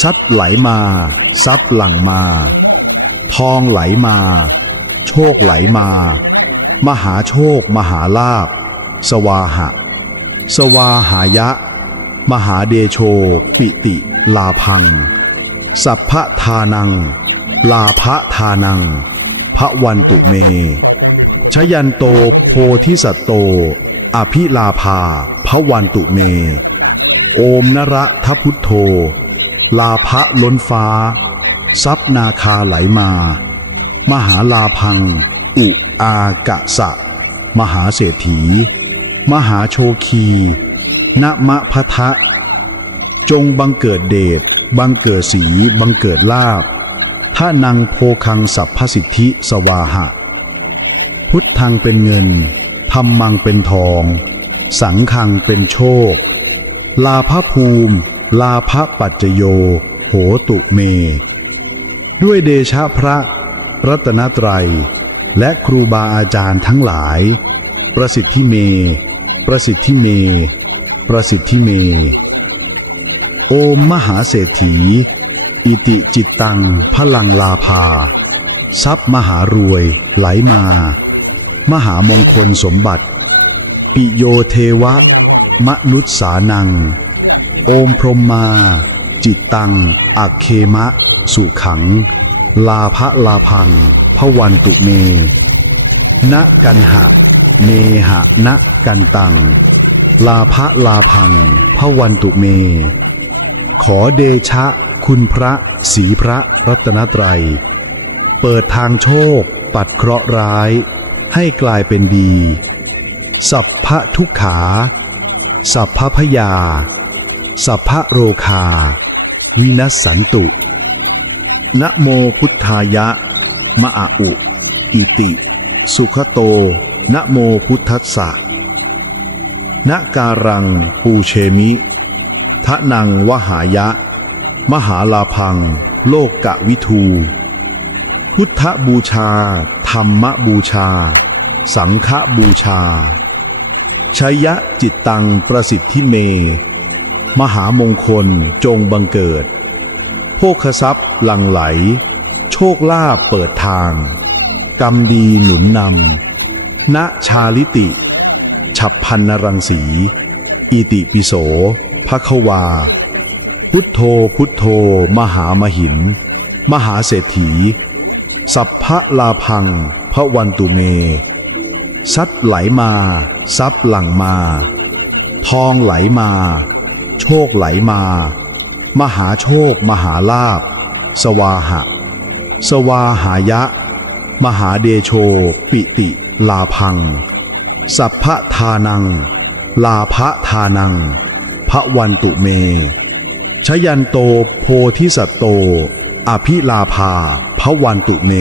ซัดไหลมาซับหลั่งมา ทองไหลมา โชคไหลมา มหาโชค มหาลาภสวาหะ สวาหายะ มหาเดโช ปิติ ลาพัง สัพพทานัง ลาภทานัง พระวันตุเม ชยันโตโพธิสัตโต อภิลาภาพระวันตุเม โอมนระทพุทโธ ลาภะล้นฟ้า ทรัพนาคาไหลมา มหาลาพัง อุอากะสะ มหาเศรษฐี มหาโชคีณมะพะทะ จงบังเกิดเดช บังเกิดสี บังเกิดลาบถ้านังโพคังสัพพสิทธิสวาหะ พุทธังเป็นเงินธรรมังเป็นทอง สังฆังเป็นโชค ลาภภูมิ ลาภปัจจโย โหตุเม ด้วยเดชะพระ รัตนตรัย และครูบาอาจารย์ทั้งหลาย ประสิทธิเม ประสิทธิเม ประสิทธิเม โอมมหาเศรษฐี อิติจิตตังพลังลาภา ทรัพย์มหารวยไหลมา มหามงคลสมบัติ ปิโยเทวะ มนุษสานัง โอมพรหมมา จิตตัง อักเคมะ สุขัง ลาภลาพังพวันตุเม ณกันหะ เนหะ ณกันตัง ลาภลาพังพวันตุเม ขอเดชะ คุณพระสีพระรัตนตรัย เปิดทางโชค ปัดเคราะห์ร้าย ให้กลายเป็นดี สัพพะทุกขา สัพพะพยา สัพพะโรคา วินัสสันตุ นะโมพุทธายะ มะอะอุ อิติ สุขโต นะโมพุทธัสสะนะการังปูเชมิทะนังวหายะ มหาลาพัง โลกกะวิทู พุทธบูชา ธรรมบูชา สังฆบูชาชัยยะจิตตังประสิทธิเม มหามงคลจงบังเกิด โภคทรัพย์หลังไหล โชคลาภเปิดทาง กรรมดีหนุนนำณชาลิติ ฉับพันนรังสี อิติปิโสภควา พุทโธพุทโธ มหามหิน มหาเศรษฐี สัพพะลาพังพระวันตุเม ซัดไหลมาซับหลังมา ทองไหลมา โชคไหลมา มหาโชค มหาลาภสวาหะ สวาหายะ มหาเดโช ปิติ ลาพัง สัพพะทานัง ลาภทานัง พระวันตุเม ชยันโตโพธิสัตโต อภิลาภาพระวันตุเม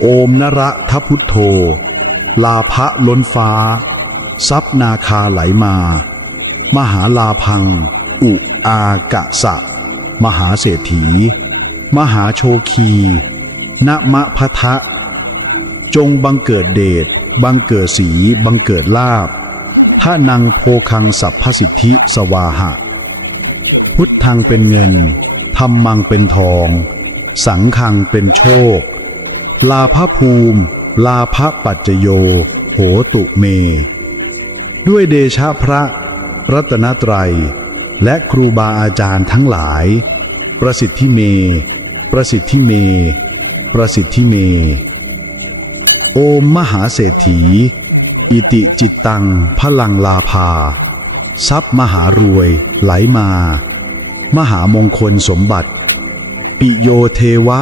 โอมนระทพุทโธ ลาภล้นฟ้า ทรัพนาคาไหลมา มหาลาพัง อุอากะสะ มหาเศรษฐี มหาโชคีณมะพะทะ จงบังเกิดเดช บังเกิดสี บังเกิดลาบถ้านังโพคังสัพพสิทธิสวาหะ พุทธังเป็นเงินธรรมังเป็นทอง สังฆังเป็นโชค ลาภภูมิ ลาภปัจจโย โหตุเม ด้วยเดชะพระ รัตนตรัย และครูบาอาจารย์ทั้งหลาย ประสิทธิเม ประสิทธิเม ประสิทธิเม โอมมหาเศรษฐี อิติจิตตังพลังลาภา ทรัพย์มหารวยไหลมา มหามงคลสมบัติ ปิโยเทวะ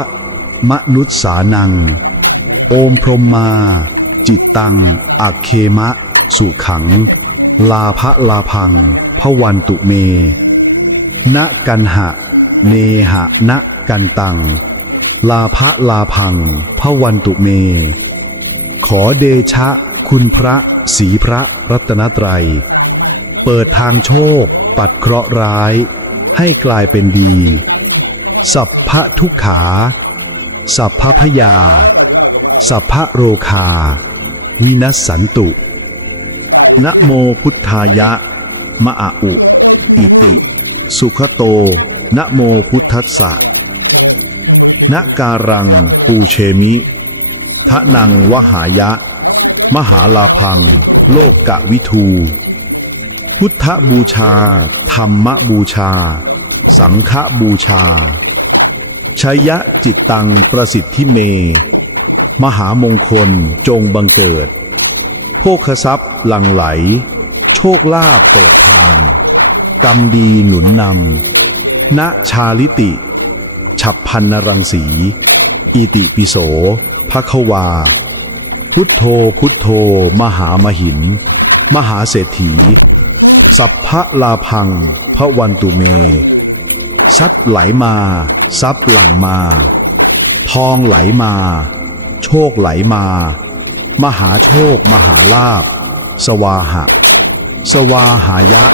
มนุษสานัง โอมพรหมมา จิตตังอักเคมะ สุขัง ลาภลาพังพวันตุเม ณกันหะ เนหะณกันตัง ลาภลาพังพวันตุเม ขอเดชะ คุณพระสีพระรัตนตรัย เปิดทางโชค ปัดเคราะห์ร้าย ให้กลายเป็นดี สัพพะทุกขา สัพพะพยา สัพพะโรคา วินัสสันตุ นะโมพุทธายะ มะอะอุ อิติ สุขโต นะโมพุทธัสสะนะการัง ปูเชมิทะนังวหายะ มหาลาพัง โลกกะวิทู พุทธบูชา ธรรมบูชา สังฆบูชาชยะจิตตังประสิทธิเม มหามงคลจงบังเกิด โภคทรัพย์หลังไหล โชคลาภเปิดทาง กรรมดีหนุนนำณชาลิติ ฉับพันนรังสี อิติปิโสภควา พุทโธพุทโธ มหามหิน มหาเศรษฐี สัพพะลาพังพระวันตุเม ซัดไหลมา ซับหลังมา ทองไหลมา โชคไหลมา มหาโชค มหาลาภสวาหะ สวาหายะ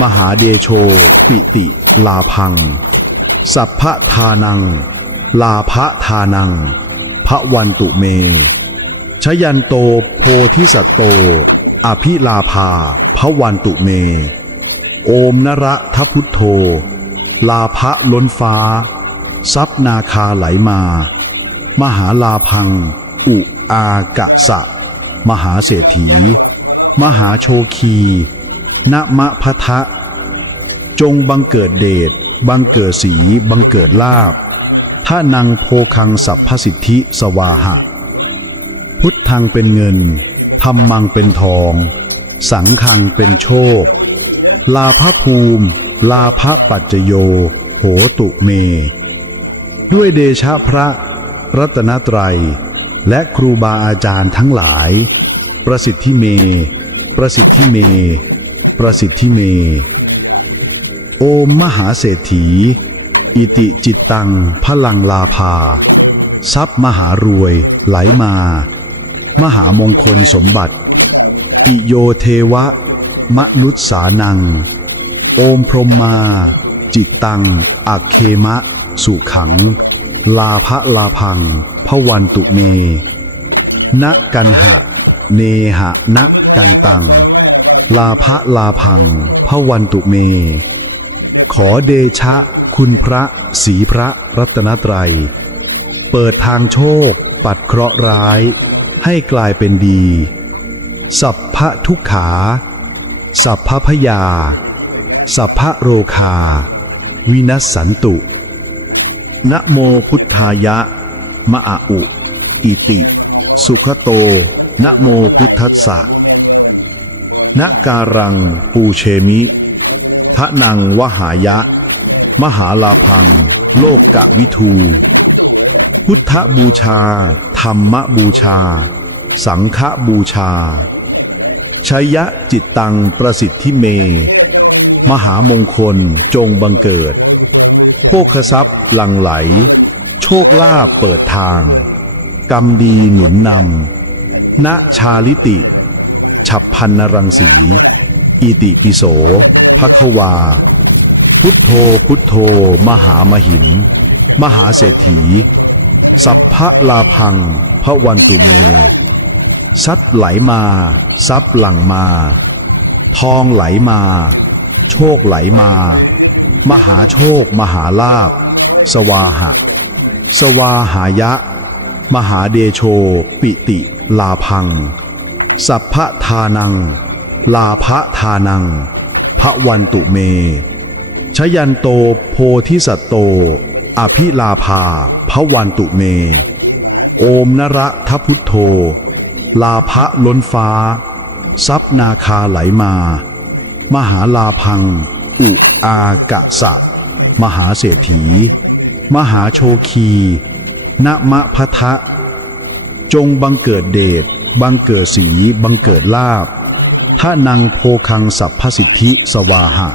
มหาเดโช ปิติ ลาพัง สัพพะทานัง ลาภทานัง พระวันตุเม ชยันโตโพธิสัตโต อภิลาภาพระวันตุเม โอมนระทพุทโธ ลาภะล้นฟ้าซับนาคาไหลมา มหาลาพัง อุ อากะสะ มหาเศรษฐี มหาโชคีณมะพะทะ จงบังเกิดเดช บังเกิดสีบังเกิดลาบถ้านังโพคังสัพพสิทธิสวาหะ พุทธังเป็นเงินธรรมังเป็นทอง สังฆังเป็นโชค ลาภภูมิ ลาภปัจจโย โหตุเม ด้วยเดชะพระรัตนตรัย และครูบาอาจารย์ทั้งหลาย ประสิทธิเม ประสิทธิเม ประสิทธิเม โอมมหาเศรษฐี อิติจิตตังพลังลาภา ทรัพย์มหารวยไหลมา มหามงคลสมบัติปิโยเทวะ มนุษสานัง โอมพรหมมา จิตตังอักเคมะ สุขัง ลาภลาพังพวันตุเม ณกันหะ เนหะณกันตัง ลาภลาพังพวันตุเม ขอเดชะ คุณพระศีพระรัตนตรัย เปิดทางโชค ปัดเคราะห์ร้าย ให้กลายเป็นดี สัพพะทุกขา สัพพะพยา สัพพะโรคา วินัสสันตุ นะโมพุทธายะ มะอะอุ อิติ สุขโต นะโมพุทธัสสะนะการังปูเชมิทะนังวหายะ มหาลาพัง โลกกะวิทู พุทธบูชา ธรรมบูชา สังฆบูชาชยะจิตตังประสิทธิเม มหามงคลจงบังเกิด โภคทรัพย์หลังไหล โชคลาภเปิดทาง กรรมดีหนุนนำณชาลิติ ฉับพันนรังสี อิติปิโสภควา พุทโธพุทโธ มหามหิน มหาเศรษฐี สัพพะลาพังพระวันตุเมซัดไหลมาซับหลังมา ทองไหลมา โชคไหลมา มหาโชค มหาลาภสวาหะ สวาหายะ มหาเดโช ปิติ ลาพัง สัพพะทานัง ลาภทานัง พระวันตุเม ชยันโตโพธิสัตโต อภิลาภาพระวันตุเม โอมนระทพุทโธ ลาภล้นฟ้าซับนาคาไหลมา มหาลาพัง อุอากะสะ มหาเศรษฐี มหาโชคีณมะพะทะ จงบังเกิดเดชบังเกิดสีบังเกิดลาบถ้านังโพคังสัพพสิทธิสวาหะ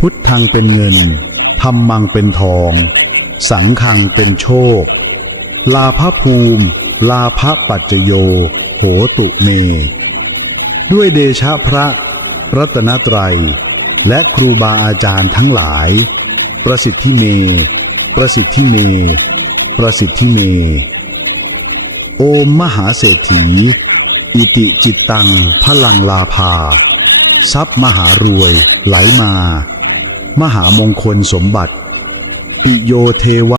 พุทธังเป็นเงินธรรมังเป็นทอง สังฆังเป็นโชค ลาภภูมิ ลาภปัจจโย โหตุเม ด้วยเดชะพระรัตนตรัย และครูบาอาจารย์ทั้งหลาย ประสิทธิเม ประสิทธิเม ประสิทธิเม โอมมหาเศรษฐี อิติจิตตังพลังลาภา ทรัพย์มหารวยไหลมา มหามงคลสมบัติ ปิโยเทว